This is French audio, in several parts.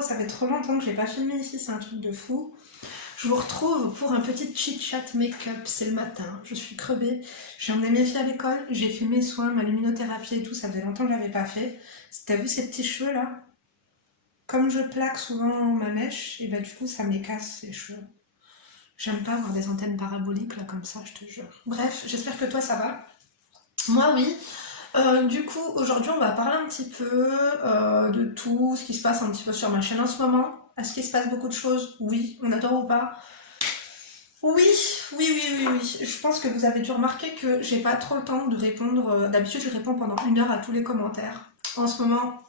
hello, ça fait trop longtemps que j'ai pas filmé ici, c'est un truc de fou. Je vous retrouve pour un petit chit-chat make-up, c'est le matin, je suis crevée. J'ai emmené mes filles à l'école, j'ai fait mes soins, ma luminothérapie et tout, ça faisait longtemps que je l'avais pas fait. T'as vu ces petits cheveux là? Comme je plaque souvent ma mèche, et bah du coup ça me les casse les cheveux. J'aime pas avoir des antennes paraboliques là comme ça, je te jure. Bref, j'espère que toi ça va. Moi oui. Du coup, aujourd'hui, on va parler un petit peu de tout ce qui se passe un petit peu sur ma chaîne en ce moment. Est-ce qu'il se passe beaucoup de choses? Oui, on adore ou pas? Oui, oui. Je pense que vous avez dû remarquer que j'ai pas trop le temps de répondre. D'habitude, je réponds pendant 1 heure à tous les commentaires. En ce moment,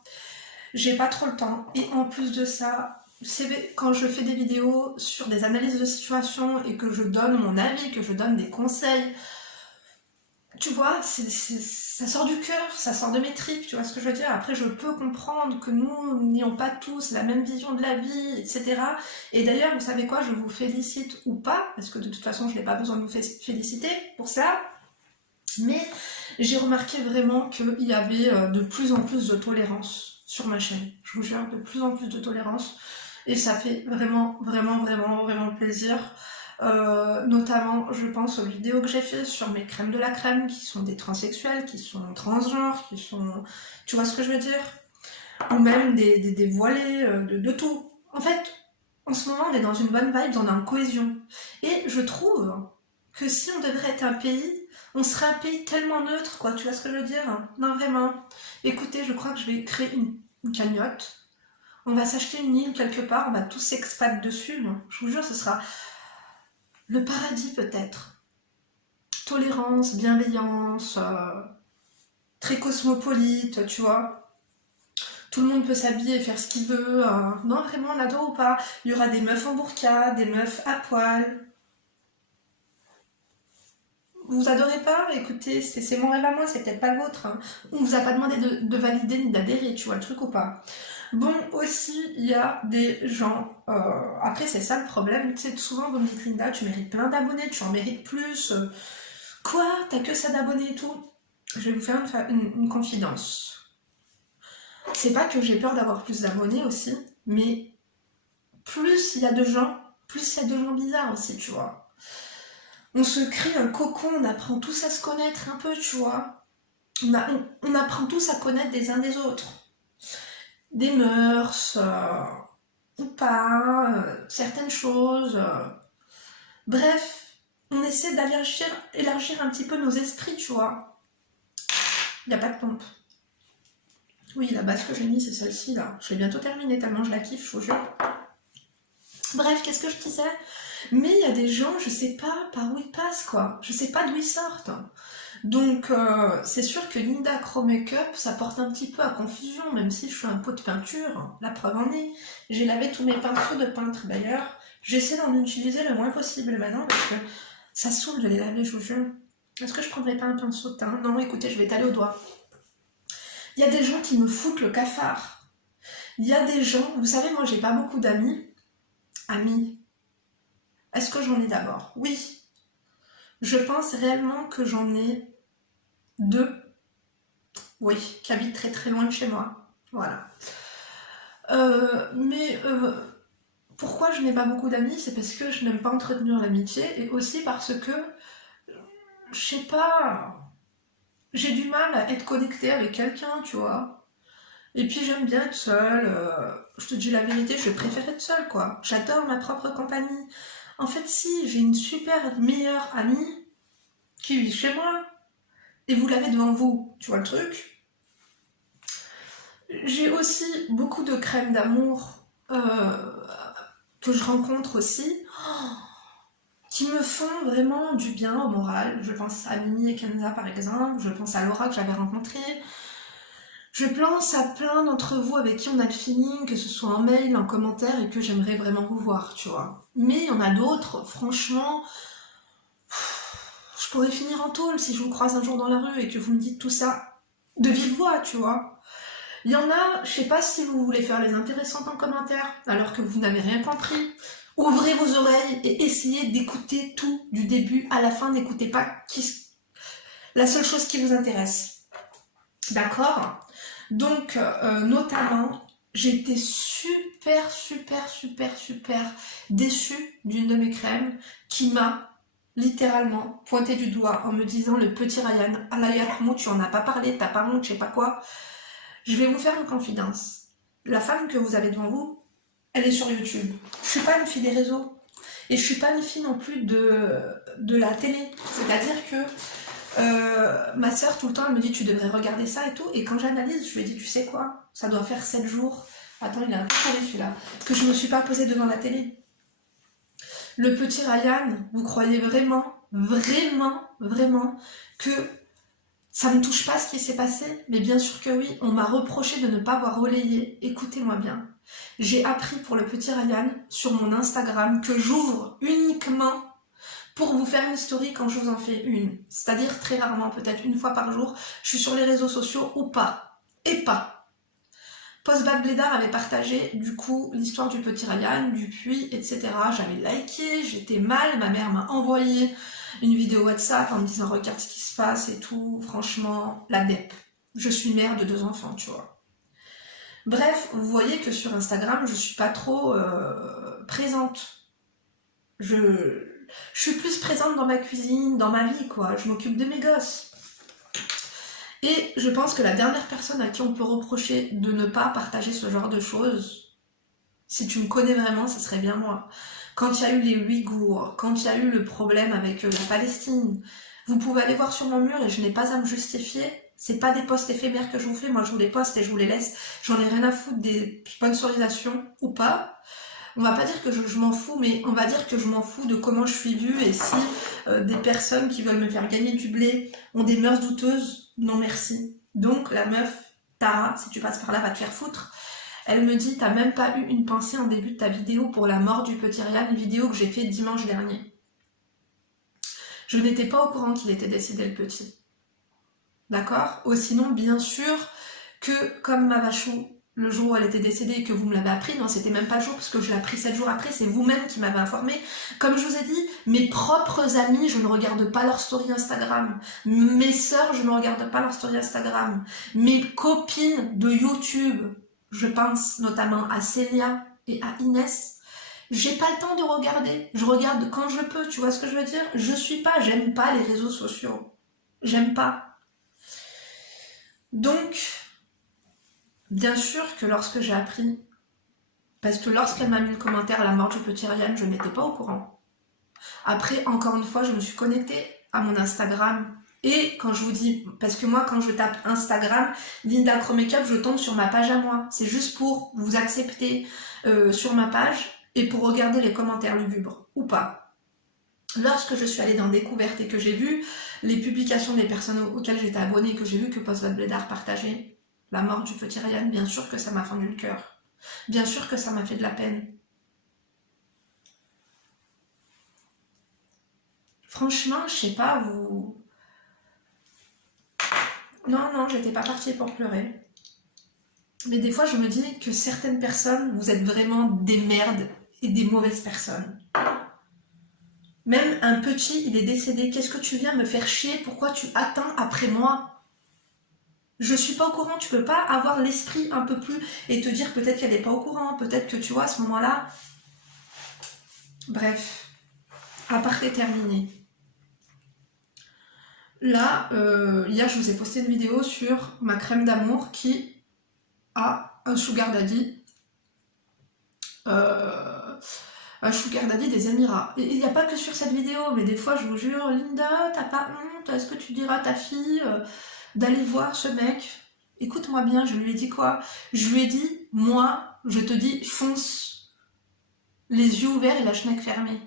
j'ai pas trop le temps. Et en plus de ça, quand je fais des vidéos sur des analyses de situation et que je donne mon avis, que je donne des conseils, tu vois, ça sort du cœur, ça sort de mes tripes, tu vois ce que je veux dire. Après, je peux comprendre que nous n'ayons pas tous la même vision de la vie, etc. Et d'ailleurs, vous savez quoi, je vous félicite ou pas, parce que de toute façon, je n'ai pas besoin de vous féliciter pour ça. Mais j'ai remarqué vraiment qu'il y avait de plus en plus de tolérance sur ma chaîne. Je vous jure, de plus en plus de tolérance. Et ça fait vraiment plaisir. Notamment, je pense aux vidéos que j'ai fait sur mes crèmes de la crème, qui sont des transsexuels, qui sont transgenres, qui sont... Tu vois ce que je veux dire? Ou même des voilés, de tout. En fait, en ce moment, on est dans une bonne vibe, on est en cohésion. Et je trouve que si on devrait être un pays, on serait un pays tellement neutre, quoi. Tu vois ce que je veux dire? Non, vraiment. Écoutez, je crois que je vais créer une cagnotte. On va s'acheter une île quelque part, on va tous s'expat dessus. Je vous jure, ce sera le paradis peut-être. Tolérance, bienveillance, très cosmopolite, tu vois. Tout le monde peut s'habiller et faire ce qu'il veut. Non, vraiment, on adore ou pas. Il y aura des meufs en burqa, des meufs à poil. Vous adorez pas? Écoutez, c'est mon rêve à moi, c'est peut-être pas le vôtre. On vous a pas demandé de valider ni d'adhérer, tu vois le truc ou pas? Bon, aussi, il y a des gens... après, c'est ça le problème. Tu sais, souvent, vous me dites, Linda, tu mérites plein d'abonnés, tu en mérites plus. Quoi? T'as que ça d'abonnés et tout? Je vais vous faire une confidence. C'est pas que j'ai peur d'avoir plus d'abonnés aussi, mais plus il y a de gens, plus il y a de gens bizarres aussi, tu vois. On se crée un cocon, on apprend tous à se connaître un peu, tu vois. On apprend tous à connaître des uns des autres. Des mœurs, ou pas, certaines choses. Bref, on essaie élargir un petit peu nos esprits, tu vois. Il n'y a pas de pompe. Oui, la base que j'ai mis, c'est celle-ci, là. Je vais bientôt terminer, tellement je la kiffe, je vous jure. Bref, qu'est-ce que je disais? Mais il y a des gens, je sais pas par où ils passent, quoi. Je sais pas d'où ils sortent. Donc, c'est sûr que Linda Crow Makeup, ça porte un petit peu à confusion, même si je suis un pot de peinture. La preuve en est. J'ai lavé tous mes pinceaux de peintre, d'ailleurs. J'essaie d'en utiliser le moins possible maintenant, parce que ça saoule de les laver, je vous jure. Est-ce que je prendrais pas un pinceau de teint? Non, écoutez, je vais étaler au doigt. Il y a des gens qui me foutent le cafard. Il y a des gens... Vous savez, moi, j'ai pas beaucoup d'amis. Amis. Est-ce que j'en ai d'abord? Oui. Je pense réellement que j'en ai 2. Oui, qui habitent très très loin de chez moi. Voilà. Mais pourquoi je n'ai pas beaucoup d'amis? C'est parce que je n'aime pas entretenir l'amitié et aussi parce que, je sais pas, j'ai du mal à être connectée avec quelqu'un, tu vois. Et puis j'aime bien être seule. Je te dis la vérité, je préfère être seule, quoi. J'adore ma propre compagnie. En fait, si, j'ai une super meilleure amie qui vit chez moi et vous l'avez devant vous, tu vois le truc? J'ai aussi beaucoup de crèmes d'amour que je rencontre aussi, qui me font vraiment du bien au moral. Je pense à Mimi et Kenza par exemple, je pense à Laura que j'avais rencontrée, je pense à plein d'entre vous avec qui on a le feeling, que ce soit en mail, en commentaire, et que j'aimerais vraiment vous voir, tu vois. Mais il y en a d'autres, franchement, je pourrais finir en tôle si je vous croise un jour dans la rue et que vous me dites tout ça de vive voix, tu vois. Il y en a, je sais pas si vous voulez faire les intéressantes en commentaire, alors que vous n'avez rien compris. Ouvrez vos oreilles et essayez d'écouter tout du début à la fin. N'écoutez pas la seule chose qui vous intéresse. D'accord? Donc, notamment, j'étais super super déçue d'une de mes crèmes qui m'a littéralement pointé du doigt en me disant le petit Ryan, Allah yarhamou, tu en as pas parlé, t'as pas honte, je sais pas quoi. Je vais vous faire une confidence. La femme que vous avez devant vous, elle est sur YouTube. Je suis pas une fille des réseaux. Et je suis pas une fille non plus de la télé. C'est-à-dire que ma soeur, tout le temps, elle me dit tu devrais regarder ça et tout. Et quand j'analyse, je lui dis tu sais quoi, ça doit faire 7 jours. Attends, il a un peu collé celui-là. Que je me suis pas posée devant la télé. Le petit Ryan, vous croyez vraiment que ça ne touche pas ce qui s'est passé? Mais bien sûr que oui, on m'a reproché de ne pas avoir relayé. Écoutez-moi bien. J'ai appris pour le petit Ryan sur mon Instagram que j'ouvre uniquement pour vous faire une story quand je vous en fais une. C'est-à-dire très rarement, peut-être une fois par jour. Je suis sur les réseaux sociaux ou pas. Et pas. Postbad Blédard avait partagé du coup l'histoire du petit Ryan, du puits, etc. J'avais liké, j'étais mal, ma mère m'a envoyé une vidéo WhatsApp en me disant regarde ce qui se passe et tout. Franchement, la dep. Je suis mère de 2 enfants, tu vois. Bref, vous voyez que sur Instagram, je suis pas trop présente. Je suis plus présente dans ma cuisine, dans ma vie, quoi. Je m'occupe de mes gosses. Et je pense que la dernière personne à qui on peut reprocher de ne pas partager ce genre de choses, si tu me connais vraiment, ce serait bien moi. Quand il y a eu les Ouïghours, quand il y a eu le problème avec la Palestine, vous pouvez aller voir sur mon mur et je n'ai pas à me justifier. C'est pas des posts éphémères que je vous fais, moi je vous les poste et je vous les laisse. J'en ai rien à foutre des sponsorisations ou pas. On va pas dire que je m'en fous, mais on va dire que je m'en fous de comment je suis vue et si des personnes qui veulent me faire gagner du blé ont des mœurs douteuses, non merci. Donc la meuf, Tara, si tu passes par là, va te faire foutre. Elle me dit, t'as même pas eu une pensée en début de ta vidéo pour la mort du petit Ryan, une vidéo que j'ai fait dimanche dernier. Je n'étais pas au courant qu'il était décédé le petit. D'accord? Ou sinon, bien sûr que comme ma vachou, le jour où elle était décédée et que vous me l'avez appris, non, c'était même pas le jour parce que je l'ai appris 7 jours après, c'est vous-même qui m'avez informé. Comme je vous ai dit, mes propres amis, je ne regarde pas leur story Instagram. Mes sœurs, je ne regarde pas leur story Instagram. Mes copines de YouTube, je pense notamment à Célia et à Inès, j'ai pas le temps de regarder. Je regarde quand je peux, tu vois ce que je veux dire? J'aime pas les réseaux sociaux. J'aime pas. Donc, bien sûr que lorsque j'ai appris, parce que lorsqu'elle m'a mis le commentaire à la mort du petit Ryan, je n'étais pas au courant. Après, encore une fois, je me suis connectée à mon Instagram. Et quand je vous dis, parce que moi, quand je tape Instagram, Linda Crow Makeup, je tombe sur ma page à moi. C'est juste pour vous accepter sur ma page et pour regarder les commentaires lugubres, ou pas. Lorsque je suis allée dans Découverte et que j'ai vu les publications des personnes auxquelles j'étais abonnée, que j'ai vu que Postbad Blédard partageait la mort du petit Ryan, bien sûr que ça m'a fendu le cœur. Bien sûr que ça m'a fait de la peine. Franchement, je sais pas, vous... Non, j'étais pas partie pour pleurer. Mais des fois, je me dis que certaines personnes, vous êtes vraiment des merdes et des mauvaises personnes. Même un petit, il est décédé. Qu'est-ce que tu viens me faire chier? Pourquoi tu attends après moi? Je suis pas au courant. Tu peux pas avoir l'esprit un peu plus et te dire peut-être qu'elle est pas au courant. Peut-être que tu vois, à ce moment-là... Bref, aparté terminé. Là, hier, je vous ai posté une vidéo sur ma crème d'amour qui a un sugar daddy. Un sugar daddy des Émirats. Et il n'y a pas que sur cette vidéo, mais des fois, je vous jure, Linda, t'as pas honte? Est-ce que tu diras à ta fille d'aller voir ce mec? Écoute-moi bien, je lui ai dit quoi? Je lui ai dit, moi, je te dis, fonce. Les yeux ouverts et la schneck fermée.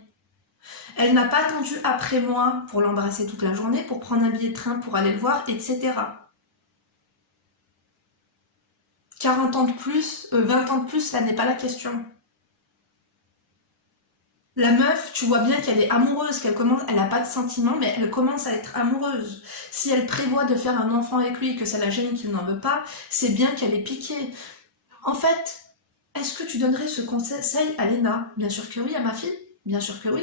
Elle n'a pas attendu après moi pour l'embrasser toute la journée, pour prendre un billet de train pour aller le voir, etc. 40 ans de plus, 20 ans de plus, ça n'est pas la question. La meuf, tu vois bien qu'elle est amoureuse, elle n'a pas de sentiments, mais elle commence à être amoureuse. Si elle prévoit de faire un enfant avec lui et que ça la gêne qu'il n'en veut pas, c'est bien qu'elle est piquée. En fait, est-ce que tu donnerais ce conseil à Léna? Bien sûr que oui, à ma fille. Bien sûr que oui.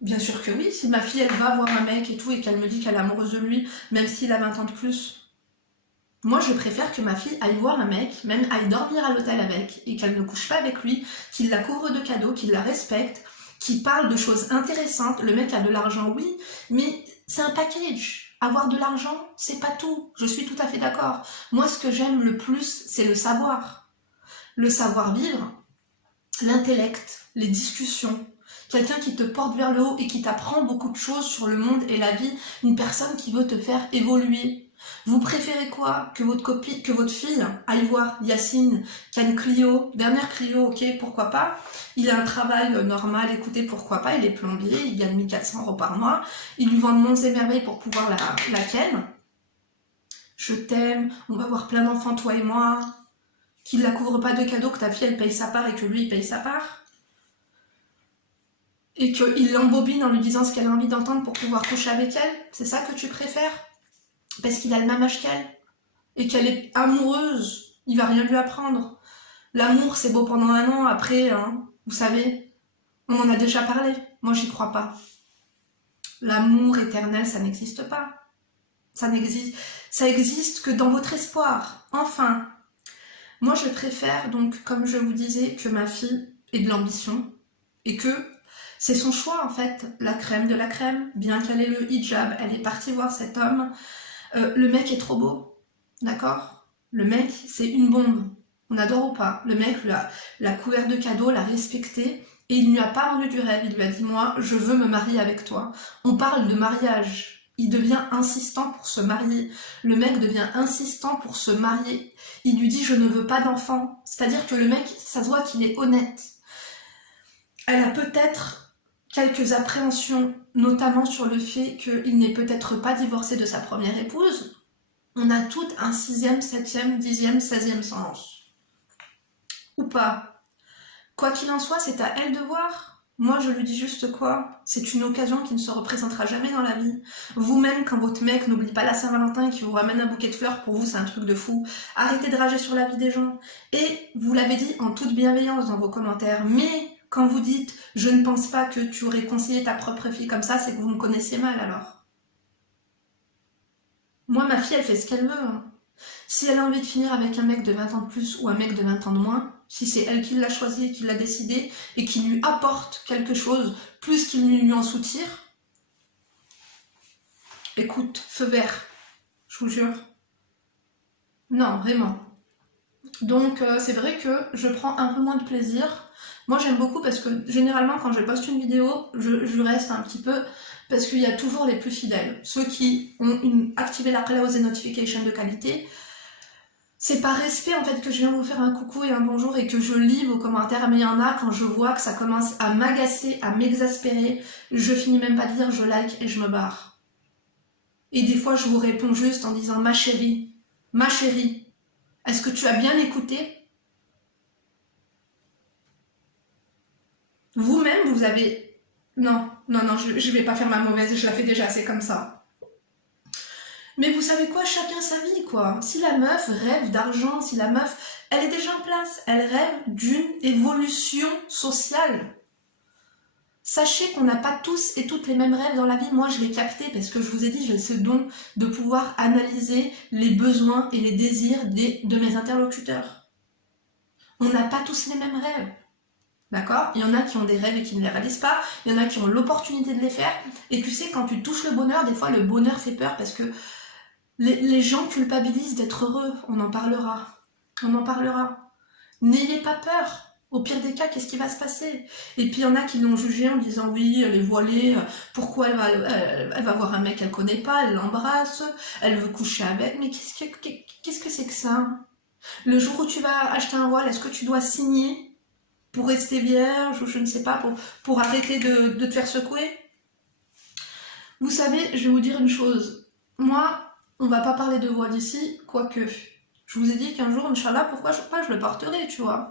Bien sûr que oui, si ma fille elle va voir un mec et tout et qu'elle me dit qu'elle est amoureuse de lui, même s'il a 20 ans de plus, Moi, je préfère que ma fille aille voir un mec, même aille dormir à l'hôtel avec, et qu'elle ne couche pas avec lui, qu'il la couvre de cadeaux, qu'il la respecte, qu'il parle de choses intéressantes. Le mec a de l'argent, oui, mais c'est un package. Avoir de l'argent, c'est pas tout. Je suis tout à fait d'accord. Moi, ce que j'aime le plus, c'est le savoir. Le savoir-vivre, l'intellect, les discussions. Quelqu'un qui te porte vers le haut et qui t'apprend beaucoup de choses sur le monde et la vie. Une personne qui veut te faire évoluer. Vous préférez quoi? Que votre fille aille voir Yacine, qui a une Clio, dernière Clio, ok, pourquoi pas. Il a un travail normal, écoutez, pourquoi pas, il est plombier, il gagne 1400 € par mois, ils lui vendent monts et merveilles pour pouvoir la ken. Je t'aime, on va avoir plein d'enfants, toi et moi, qu'il la couvre pas de cadeaux, que ta fille elle paye sa part et que lui il paye sa part. Et qu'il l'embobine en lui disant ce qu'elle a envie d'entendre pour pouvoir coucher avec elle. C'est ça que tu préfères? Parce qu'il a le même âge qu'elle et qu'elle est amoureuse, il va rien lui apprendre. L'amour c'est beau pendant un an, après, hein, vous savez, on en a déjà parlé, moi j'y crois pas. L'amour éternel ça n'existe pas. Ça existe que dans votre espoir. Enfin, moi je préfère donc, comme je vous disais, que ma fille ait de l'ambition et que c'est son choix en fait, la crème de la crème, bien qu'elle ait le hijab, elle est partie voir cet homme. Le mec est trop beau, d'accord? Le mec, c'est une bombe. On adore ou pas? Le mec l'a couvert de cadeaux, l'a respecté, et il ne lui a pas vendu du rêve. Il lui a dit, moi, je veux me marier avec toi. On parle de mariage. Il devient insistant pour se marier. Le mec devient insistant pour se marier. Il lui dit, je ne veux pas d'enfant. C'est-à-dire que le mec, ça se voit qu'il est honnête. Elle a peut-être quelques appréhensions, notamment sur le fait qu'il n'est peut-être pas divorcé de sa première épouse. On a toutes un 6e, 7e, 10e, 16e sens. Ou pas. Quoi qu'il en soit, c'est à elle de voir. Moi, je lui dis juste quoi? C'est une occasion qui ne se représentera jamais dans la vie. Vous-même, quand votre mec n'oublie pas la Saint-Valentin et qu'il vous ramène un bouquet de fleurs, pour vous, c'est un truc de fou. Arrêtez de rager sur la vie des gens. Et vous l'avez dit en toute bienveillance dans vos commentaires, mais quand vous dites « je ne pense pas que tu aurais conseillé ta propre fille comme ça », c'est que vous me connaissiez mal alors. Moi, ma fille, elle fait ce qu'elle veut. Hein. Si elle a envie de finir avec un mec de 20 ans de plus ou un mec de 20 ans de moins, si c'est elle qui l'a choisi, qui l'a décidé, et qui lui apporte quelque chose, plus qu'il ne lui en soutire, écoute, feu vert, je vous jure. Non, vraiment. Donc, c'est vrai que je prends un peu moins de plaisir. Moi, j'aime beaucoup parce que, généralement, quand je poste une vidéo, je reste un petit peu, parce qu'il y a toujours les plus fidèles. Ceux qui ont activé la cloche et notification de qualité. C'est par respect en fait que je viens vous faire un coucou et un bonjour et que je lis vos commentaires, mais il y en a quand je vois que ça commence à m'agacer, à m'exaspérer, je finis même pas de lire, je like et je me barre. Et des fois je vous réponds juste en disant ma chérie, est-ce que tu as bien écouté? Vous-même vous avez... Non, je vais pas faire ma mauvaise, je la fais déjà, c'est comme ça. Mais vous savez quoi, chacun sa vie quoi. Si la meuf rêve d'argent, si la meuf, elle est déjà en place, elle rêve d'une évolution sociale. Sachez qu'on n'a pas tous et toutes les mêmes rêves dans la vie. Moi je l'ai capté parce que je vous ai dit, j'ai ce don de pouvoir analyser les besoins et les désirs de mes interlocuteurs. On n'a pas tous les mêmes rêves. D'accord? Il y en a qui ont des rêves et qui ne les réalisent pas, il y en a qui ont l'opportunité de les faire, et tu sais, quand tu touches le bonheur, des fois le bonheur fait peur parce que les gens culpabilisent d'être heureux, on en parlera. On en parlera. N'ayez pas peur. Au pire des cas, qu'est-ce qui va se passer? Et puis il y en a qui l'ont jugée en disant oui, elle est voilée, pourquoi elle va voir un mec qu'elle connaît pas, elle l'embrasse, elle veut coucher avec, mais qu'est-ce que c'est que ça? Le jour où tu vas acheter un voile, est-ce que tu dois signer pour rester vierge ou je ne sais pas, pour arrêter de te faire secouer? Vous savez, je vais vous dire une chose. Moi, on va pas parler de voile ici, quoique. Je vous ai dit qu'un jour, Inch'Allah, pourquoi je le porterai, tu vois.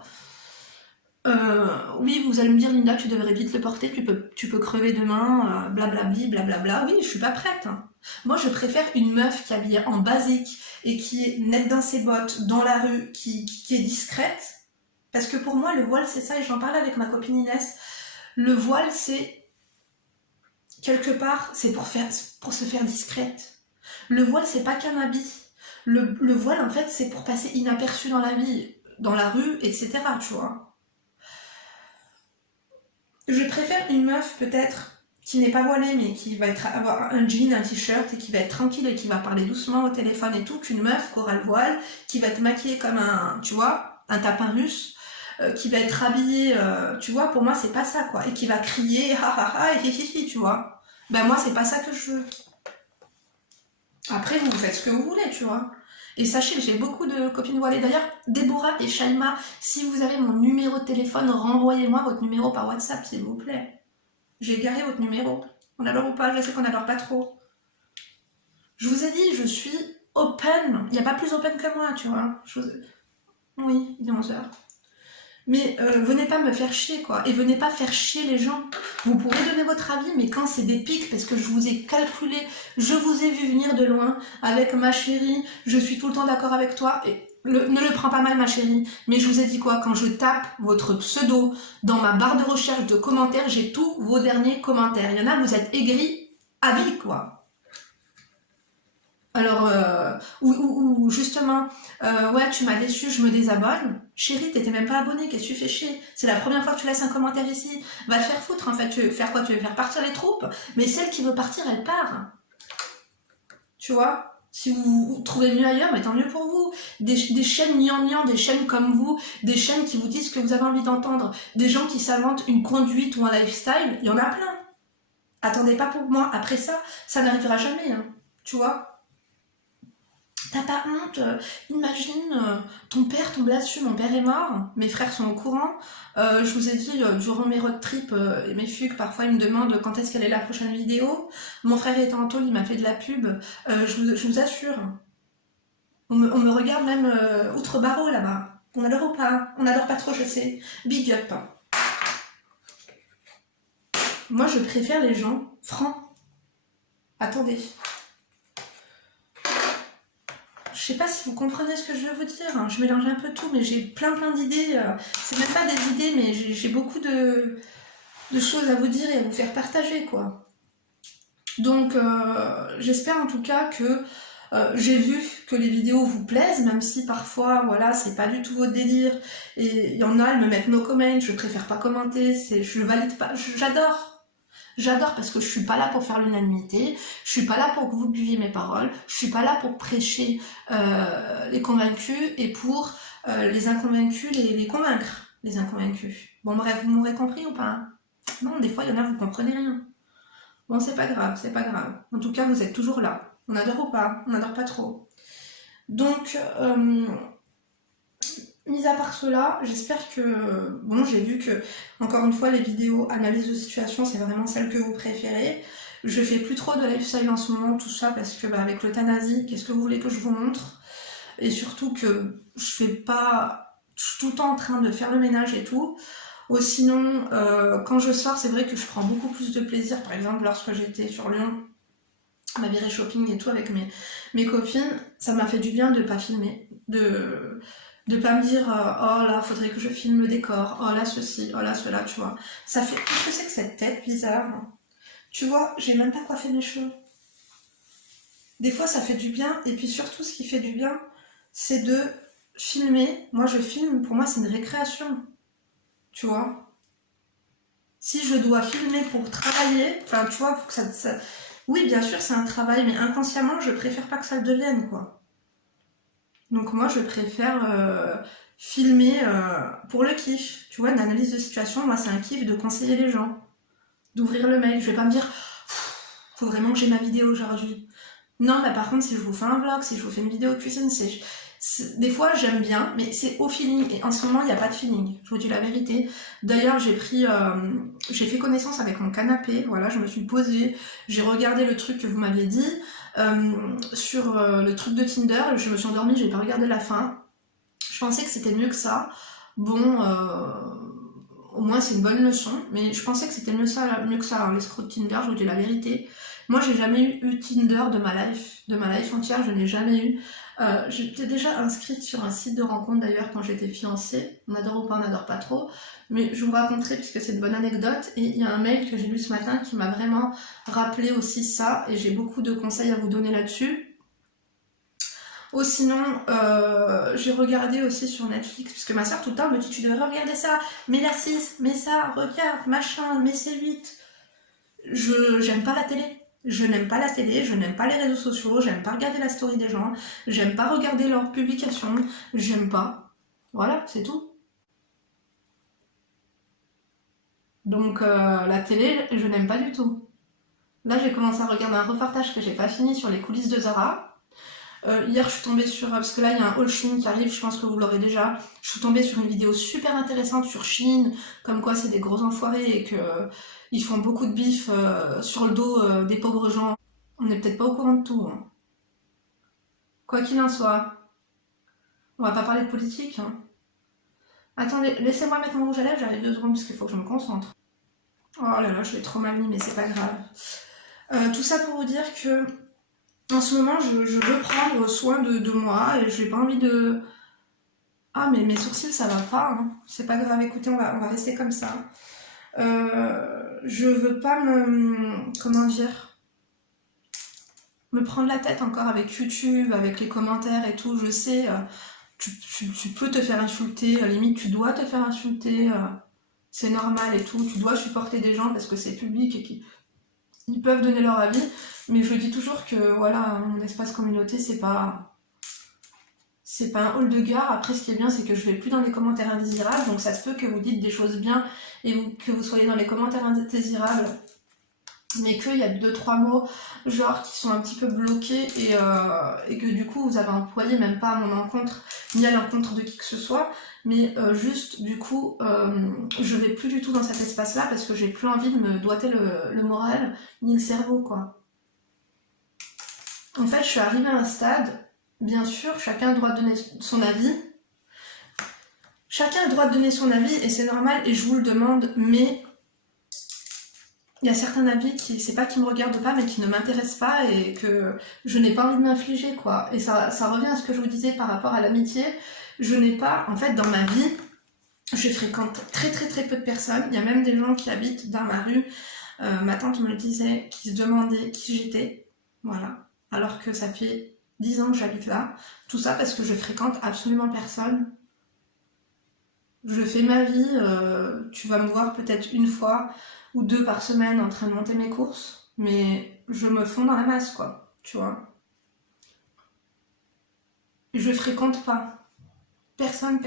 Oui, vous allez me dire, Linda, tu devrais vite le porter, tu peux crever demain, blablabli, blablabla. Oui, je suis pas prête. Hein. Moi, je préfère une meuf qui est habillée en basique et qui est nette dans ses bottes, dans la rue, qui est discrète. Parce que pour moi, le voile, c'est ça, et j'en parlais avec ma copine Inès. Le voile, c'est... Quelque part, c'est pour se faire discrète. Le voile, c'est pas qu'un habit. Le voile, en fait, c'est pour passer inaperçu dans la vie, dans la rue, etc., tu vois. Je préfère une meuf, peut-être, qui n'est pas voilée, mais qui va avoir un jean, un t-shirt, et qui va être tranquille, et qui va parler doucement au téléphone et tout, qu'une meuf qui aura le voile, qui va être maquillée comme un, tu vois, un tapin russe, qui va être habillée, tu vois, pour moi, c'est pas ça, quoi. Et qui va crier, ha ha ha, et hi, tu vois. Ben moi, c'est pas ça que je veux. Après, vous faites ce que vous voulez, tu vois. Et sachez que j'ai beaucoup de copines voilées. D'ailleurs, Déborah et Shaima, si vous avez mon numéro de téléphone, renvoyez-moi votre numéro par WhatsApp, s'il vous plaît. J'ai garé votre numéro. On adore ou pas? Je sais qu'on adore pas trop. Je vous ai dit, je suis open. Il n'y a pas plus open que moi, tu vois. Oui, il est 11h. Mais venez pas me faire chier, quoi. Et venez pas faire chier les gens. Vous pourrez donner votre avis, mais quand c'est des pics, parce que je vous ai calculé, je vous ai vu venir de loin, avec ma chérie, je suis tout le temps d'accord avec toi, et ne le prends pas mal, ma chérie, mais je vous ai dit quoi, quand je tape votre pseudo dans ma barre de recherche de commentaires, j'ai tous vos derniers commentaires. Il y en a, vous êtes aigris à vie, quoi. Alors, ou justement, ouais, tu m'as déçu, je me désabonne. Chérie, t'étais même pas abonnée, qu'est-ce que tu fais chier? C'est la première fois que tu laisses un commentaire ici. Va te faire foutre, en fait. Tu veux faire quoi? Tu veux faire partir les troupes? Mais celle qui veut partir, elle part. Tu vois? Si vous trouvez mieux ailleurs, mais tant mieux pour vous. Des chaînes gnangnan, des chaînes comme vous, des chaînes qui vous disent ce que vous avez envie d'entendre, des gens qui s'inventent une conduite ou un lifestyle, il y en a plein. Attendez pas pour moi. Après ça, ça n'arrivera jamais, hein. Tu vois? T'as pas honte? Imagine, ton père tombe là-dessus, mon père est mort, mes frères sont au courant. Je vous ai dit, durant mes road trips et mes fugues, parfois ils me demandent quand est-ce qu'elle est la prochaine vidéo. Mon frère est en tôle, il m'a fait de la pub. Je vous assure, on me regarde même outre barreau là-bas. On adore ou pas? On adore pas trop, je sais. Big up. Moi, je préfère les gens francs. Attendez. Je sais pas si vous comprenez ce que je veux vous dire, hein. Je mélange un peu tout, mais j'ai plein d'idées. C'est même pas des idées, mais j'ai beaucoup de choses à vous dire et à vous faire partager, quoi. Donc, j'espère en tout cas que j'ai vu que les vidéos vous plaisent, même si parfois, voilà, c'est pas du tout votre délire. Et il y en a, elles me mettent no comment, je préfère pas commenter, je valide pas, j'adore. J'adore parce que je suis pas là pour faire l'unanimité, je suis pas là pour que vous buviez mes paroles, je suis pas là pour prêcher les convaincus et pour les inconvaincus les convaincre, les inconvaincus. Bon bref, vous m'aurez compris ou pas? Non, des fois il y en a, vous comprenez rien. Bon, c'est pas grave, c'est pas grave. En tout cas, vous êtes toujours là. On adore ou pas? On n'adore pas trop. Donc, mis à part cela, j'espère que... Bon, j'ai vu que, encore une fois, les vidéos analyse de situation, c'est vraiment celle que vous préférez. Je fais plus trop de lifestyle en ce moment, tout ça, parce que avec l'euthanasie, qu'est-ce que vous voulez que je vous montre? Et surtout que je fais pas... Je suis tout le temps en train de faire le ménage et tout. Ou sinon, quand je sors, c'est vrai que je prends beaucoup plus de plaisir. Par exemple, lorsque j'étais sur Lyon, ma virée shopping et tout avec mes copines, ça m'a fait du bien de pas filmer, de pas me dire oh là faudrait que je filme le décor, oh là ceci, oh là cela, tu vois. Ça fait, qu'est-ce que c'est que cette tête bizarre? Tu vois, j'ai même pas coiffé mes cheveux. Des fois ça fait du bien, et puis surtout ce qui fait du bien, c'est de filmer. Moi je filme, pour moi c'est une récréation, tu vois. Si je dois filmer pour travailler, enfin tu vois, faut que ça... Oui bien sûr c'est un travail, mais inconsciemment je préfère pas que ça le devienne, quoi. Donc moi, je préfère filmer pour le kiff. Tu vois, une analyse de situation, moi, c'est un kiff de conseiller les gens, d'ouvrir le mail. Je vais pas me dire, faut vraiment que j'ai ma vidéo aujourd'hui. Non, mais par contre, si je vous fais un vlog, si je vous fais une vidéo cuisine, des fois, j'aime bien, mais c'est au feeling. Et en ce moment, il n'y a pas de feeling. Je vous dis la vérité. D'ailleurs, j'ai fait connaissance avec mon canapé. Voilà, je me suis posée, j'ai regardé le truc que vous m'aviez dit. Sur le truc de Tinder, je me suis endormie, j'ai pas regardé la fin. Je pensais que c'était mieux que ça. Bon, au moins c'est une bonne leçon, mais je pensais que c'était mieux que ça, l'escroc de Tinder, je vous dis la vérité. Moi j'ai jamais eu Tinder de ma life entière, je n'ai jamais eu. J'étais déjà inscrite sur un site de rencontre d'ailleurs quand j'étais fiancée. On adore ou pas, on n'adore pas trop. Mais je vous raconterai puisque c'est une bonne anecdote. Et il y a un mail que j'ai lu ce matin qui m'a vraiment rappelé aussi ça. Et j'ai beaucoup de conseils à vous donner là-dessus. Ou sinon, j'ai regardé aussi sur Netflix, parce que ma soeur tout le temps me dit tu devrais regarder ça, mets la 6, mets ça, regarde, machin, mets C8. J'aime pas la télé. Je n'aime pas la télé, je n'aime pas les réseaux sociaux, j'aime pas regarder la story des gens, j'aime pas regarder leurs publications, j'aime pas. Voilà, c'est tout. Donc la télé, je n'aime pas du tout. Là, j'ai commencé à regarder un reportage que j'ai pas fini sur les coulisses de Zara. Hier, je suis tombée sur... Parce que là, il y a un haul Shein qui arrive, je pense que vous l'aurez déjà. Je suis tombée sur une vidéo super intéressante sur Shein, comme quoi c'est des gros enfoirés et que ils font beaucoup de bif sur le dos des pauvres gens. On n'est peut-être pas au courant de tout, hein. Quoi qu'il en soit, on va pas parler de politique, hein. Attendez, laissez-moi mettre mon rouge à lèvres, j'arrive 2 secondes parce qu'il faut que je me concentre. Oh là là, je l'ai trop mal mis, mais c'est pas grave. Tout ça pour vous dire que en ce moment, je veux prendre soin de moi et j'ai pas envie de... Ah, mais mes sourcils, ça va pas, hein. C'est pas grave, écoutez, on va rester comme ça. Je veux pas comment dire... me prendre la tête encore avec YouTube, avec les commentaires et tout. Je sais, tu peux te faire insulter, limite tu dois te faire insulter, c'est normal et tout. Tu dois supporter des gens parce que c'est public et qu'ils peuvent donner leur avis. Mais je dis toujours que voilà, mon espace communauté, c'est pas un hall de gare. Après, ce qui est bien, c'est que je vais plus dans les commentaires indésirables. Donc ça se peut que vous dites des choses bien et que vous soyez dans les commentaires indésirables, mais qu'il y a 2-3 mots genre qui sont un petit peu bloqués et que du coup vous avez employé même pas à mon encontre ni à l'encontre de qui que ce soit, mais juste du coup je vais plus du tout dans cet espace là parce que j'ai plus envie de me doiter le moral ni le cerveau, quoi. En fait, je suis arrivée à un stade, bien sûr chacun a le droit de donner son avis, et c'est normal et je vous le demande, mais il y a certains avis qui, c'est pas qu'ils me regardent pas, mais qui ne m'intéressent pas et que je n'ai pas envie de m'infliger, quoi. Et ça revient à ce que je vous disais par rapport à l'amitié. Je n'ai pas, en fait, dans ma vie, je fréquente très très très peu de personnes. Il y a même des gens qui habitent dans ma rue. Ma tante me le disait, qui se demandait qui j'étais. Voilà. Alors que ça fait 10 ans que j'habite là. Tout ça parce que je fréquente absolument personne. Je fais ma vie, tu vas me voir peut-être 1 fois ou 2 par semaine en train de monter mes courses, mais je me fonds dans la masse, quoi, tu vois. Je fréquente pas personne.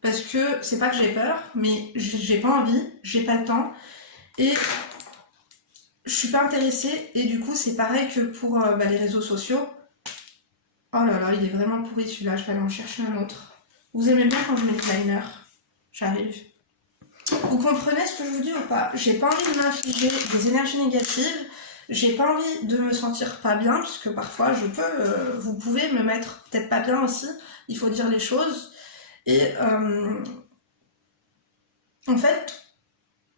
Parce que c'est pas que j'ai peur, mais j'ai pas envie, j'ai pas le temps, et je suis pas intéressée, et du coup c'est pareil que pour les réseaux sociaux. Oh là là, il est vraiment pourri celui-là, je vais aller en chercher un autre. Vous aimez bien quand je mets le liner? J'arrive. Vous comprenez ce que je vous dis ou pas? J'ai pas envie de m'infliger des énergies négatives, j'ai pas envie de me sentir pas bien, puisque parfois je peux, vous pouvez me mettre peut-être pas bien aussi, il faut dire les choses. Et en fait,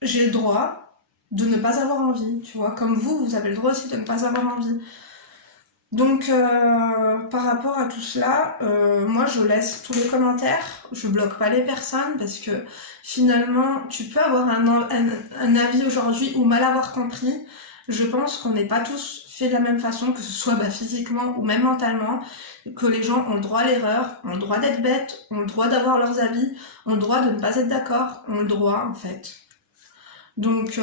j'ai le droit de ne pas avoir envie, tu vois, comme vous avez le droit aussi de ne pas avoir envie. Donc par rapport à tout cela, moi je laisse tous les commentaires, je bloque pas les personnes parce que finalement tu peux avoir un avis aujourd'hui ou mal avoir compris. Je pense qu'on n'est pas tous faits de la même façon, que ce soit physiquement ou même mentalement, que les gens ont le droit à l'erreur, ont le droit d'être bêtes, ont le droit d'avoir leurs avis, ont le droit de ne pas être d'accord, ont le droit en fait. Donc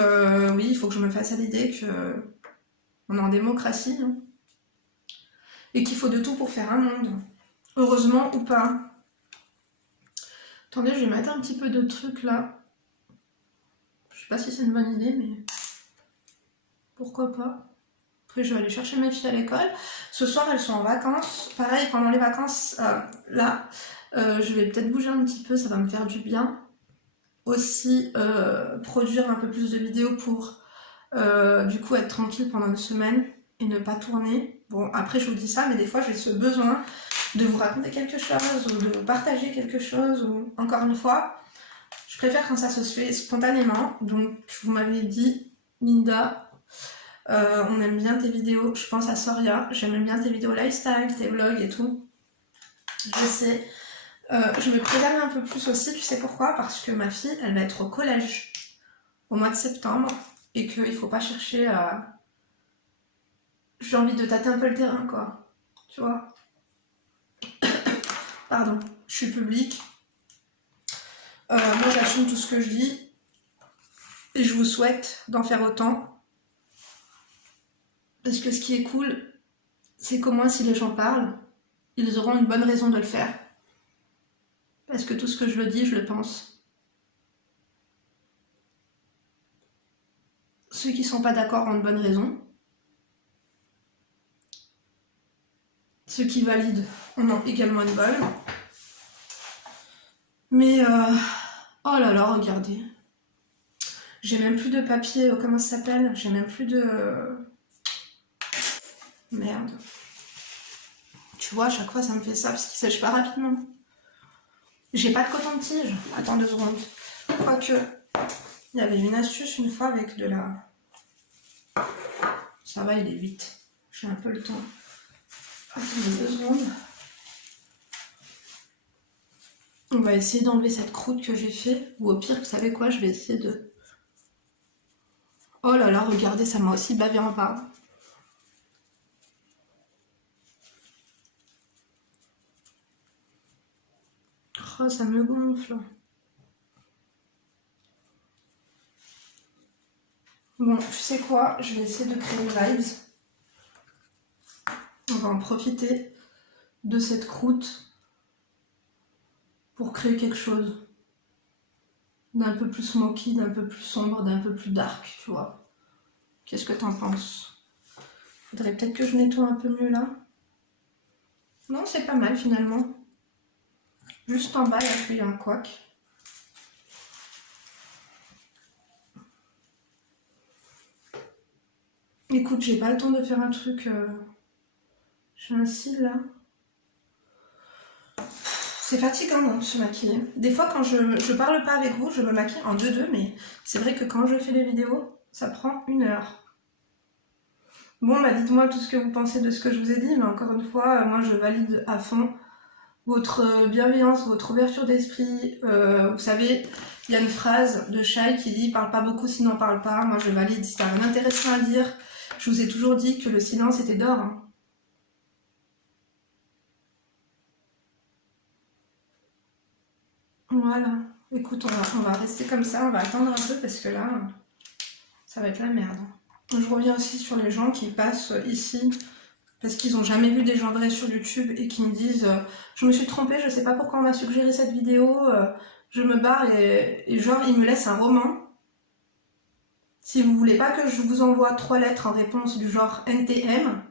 oui, il faut que je me fasse à l'idée que on est en démocratie, hein, et qu'il faut de tout pour faire un monde. Heureusement ou pas. Attendez, je vais mettre un petit peu de trucs là. Je sais pas si c'est une bonne idée, mais pourquoi pas. Après, je vais aller chercher mes filles à l'école. Ce soir, elles sont en vacances. Pareil, pendant les vacances, là, je vais peut-être bouger un petit peu, ça va me faire du bien. Aussi, produire un peu plus de vidéos pour, du coup, être tranquille pendant 1 semaine et ne pas tourner. Bon, après, je vous dis ça, mais des fois, j'ai ce besoin de vous raconter quelque chose ou de vous partager quelque chose. Ou encore une fois, je préfère quand ça se fait spontanément. Donc, vous m'avez dit, Linda, on aime bien tes vidéos. Je pense à Soria, j'aime bien tes vidéos lifestyle, tes vlogs et tout. Je sais. Je me préserve un peu plus aussi, tu sais pourquoi? Parce que ma fille, elle va être au collège au mois de septembre et qu'il faut pas chercher à... J'ai envie de tâter un peu le terrain, quoi. tu vois. Pardon, je suis publique. Moi, j'assume tout ce que je dis. Et je vous souhaite d'en faire autant. Parce que ce qui est cool, c'est qu'au moins si les gens parlent, ils auront une bonne raison de le faire. Parce que tout ce que je le dis, je le pense. Ceux qui ne sont pas d'accord ont une bonne raison. Ceux qui valident en ont également une bonne. Mais, oh là là, regardez. J'ai même plus de papier, comment ça s'appelle? J'ai même plus de... Merde. Tu vois, à chaque fois, ça me fait ça parce qu'il sèche pas rapidement. J'ai pas de coton-tige. Attends 2 secondes. Quoique, il y avait une astuce une fois avec de la... Ça va, il est 8. J'ai un peu le temps. Attendez 2 secondes. On va essayer d'enlever cette croûte que j'ai fait. Ou au pire, vous savez quoi? Je vais essayer de... Oh là là, regardez, ça m'a aussi bavé en bas. Oh, ça me gonfle. Bon, tu sais quoi? Je vais essayer de créer une vibes. On va en profiter de cette croûte pour créer quelque chose d'un peu plus smoky, d'un peu plus sombre, d'un peu plus dark, tu vois. Qu'est-ce que t'en penses? Faudrait peut-être que je nettoie un peu mieux là. Non, c'est pas mal finalement. Juste en bas, là, il y a un couac. Écoute, j'ai pas le temps de faire un truc... J'ai un cil là. C'est fatigant de se maquiller. Des fois, quand je parle pas avec vous, je me maquille en 2-2, mais c'est vrai que quand je fais les vidéos, ça prend 1 heure. Bon, bah dites-moi tout ce que vous pensez de ce que je vous ai dit, mais encore une fois, moi je valide à fond votre bienveillance, votre ouverture d'esprit. Vous savez, il y a une phrase de Shai qui dit « Parle pas beaucoup, sinon parle pas ». Moi je valide, si t'as rien d'intéressant à dire, je vous ai toujours dit que le silence était d'or. Hein. Voilà. Écoute, on va rester comme ça, on va attendre un peu parce que là, ça va être la merde. Je reviens aussi sur les gens qui passent ici parce qu'ils n'ont jamais vu des gens vrais sur YouTube et qui me disent je me suis trompée, je sais pas pourquoi on m'a suggéré cette vidéo, je me barre et genre ils me laissent un roman. Si vous voulez pas que je vous envoie 3 lettres en réponse du genre NTM,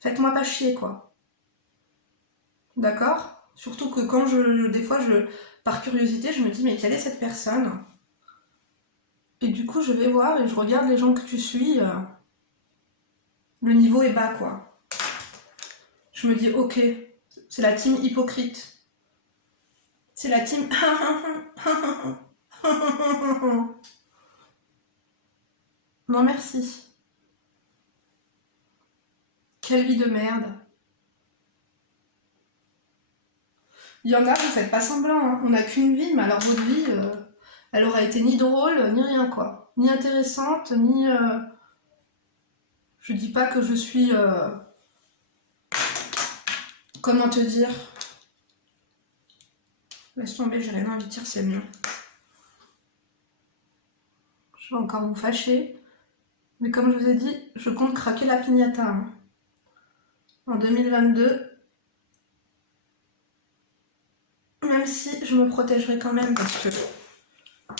faites-moi pas chier quoi. D'accord? Surtout que quand des fois par curiosité je me dis mais quelle est cette personne? Et du coup je vais voir et je regarde les gens que tu suis, le niveau est bas quoi. Je me dis, ok, c'est la team hypocrite. C'est la team... Non, merci. Quelle vie de merde. Il y en a, vous faites pas semblant. Hein. On n'a qu'une vie, mais alors votre vie, elle aura été ni drôle, ni rien, quoi. Ni intéressante, ni... Je dis pas que je suis... Comment te dire? Laisse tomber, j'ai rien envie de dire, c'est mieux. Je vais encore vous fâcher. Mais comme je vous ai dit, je compte craquer la piñata. Hein. En 2022. Même si je me protégerai quand même parce que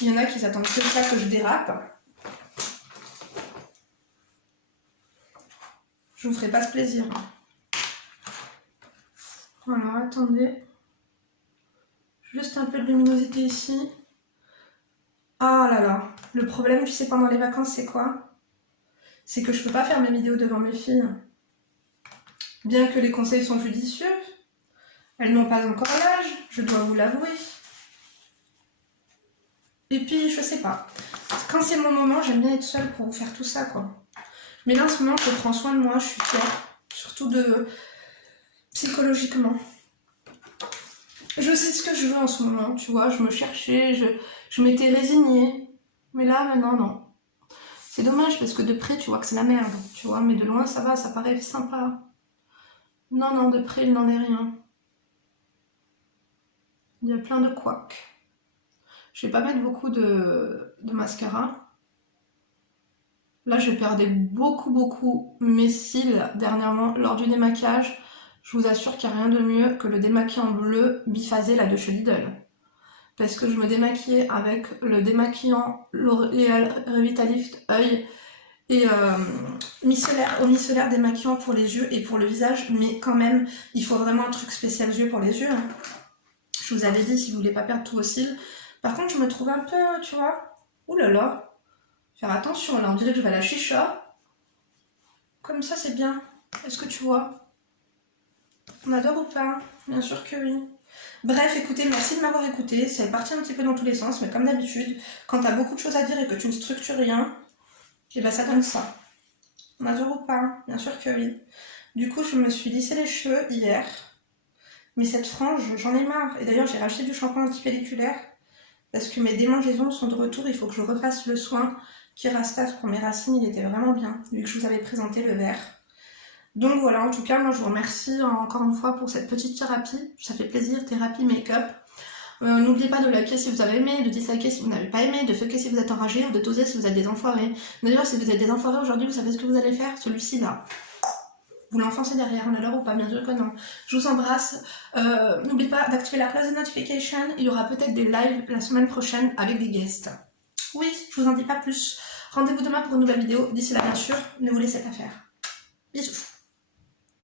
il y en a qui s'attendent que ça que je dérape. Je vous ferai pas ce plaisir. Alors attendez. Juste un peu de luminosité ici. Ah là là. Le problème, tu sais, pendant les vacances, c'est quoi? C'est que je peux pas faire mes vidéos devant mes filles. Bien que les conseils sont judicieux, elles n'ont pas encore l'âge, je dois vous l'avouer. Et puis, je sais pas. Quand c'est mon moment, j'aime bien être seule pour vous faire tout ça, quoi. Mais là, en ce moment, je prends soin de moi, je suis fière. Surtout psychologiquement. Je sais ce que je veux en ce moment, tu vois. Je me cherchais, je m'étais résignée. Mais là, maintenant, non. C'est dommage parce que de près, tu vois que c'est la merde, tu vois. Mais de loin, ça va, ça paraît sympa. Non, non, de près, il n'en est rien. Il y a plein de couacs. Je vais pas mettre beaucoup de mascara. Là, je perdais beaucoup mes cils dernièrement lors du démaquillage. Je vous assure qu'il n'y a rien de mieux que le démaquillant bleu biphasé là de chez Lidl. Parce que je me démaquillais avec le démaquillant L'Oréal Revitalift Œil et au micellaire démaquillant pour les yeux et pour le visage. Mais quand même, il faut vraiment un truc spécial yeux pour les yeux. Hein. Je vous avais dit si vous voulez pas perdre tous vos cils. Par contre, je me trouve un peu, tu vois, ouh là là, faire attention là, on dirait que je vais à la chicha. Comme ça, c'est bien. Est-ce que tu vois? On adore ou pas? Bien sûr que oui. Bref, écoutez, merci de m'avoir écouté. C'est parti un petit peu dans tous les sens, mais comme d'habitude, quand t'as beaucoup de choses à dire et que tu ne structures rien, et ben ça donne ça. On adore ou pas? Bien sûr que oui. Du coup, je me suis lissé les cheveux hier. Mais cette frange, j'en ai marre. Et d'ailleurs, j'ai racheté du shampoing antipelliculaire parce que mes démangeaisons sont de retour. Il faut que je refasse le soin Kerastase pour mes racines. Il était vraiment bien, vu que je vous avais présenté le vert. Donc voilà, en tout cas, moi je vous remercie encore une fois pour cette petite thérapie. Ça fait plaisir, thérapie make-up. N'oubliez pas de liker si vous avez aimé, de disliker si vous n'avez pas aimé, de fucker si vous êtes enragé ou de toser si vous êtes des enfoirés. D'ailleurs, si vous êtes des enfoirés aujourd'hui, vous savez ce que vous allez faire? Celui-ci là. Vous l'enfoncez derrière, on a l'heure ou pas? Bien sûr que non. Je vous embrasse. N'oubliez pas d'activer la cloche de notification. Il y aura peut-être des lives la semaine prochaine avec des guests. Oui, je vous en dis pas plus. Rendez-vous demain pour une nouvelle vidéo. D'ici là, bien sûr, ne vous laissez pas faire. Bisous.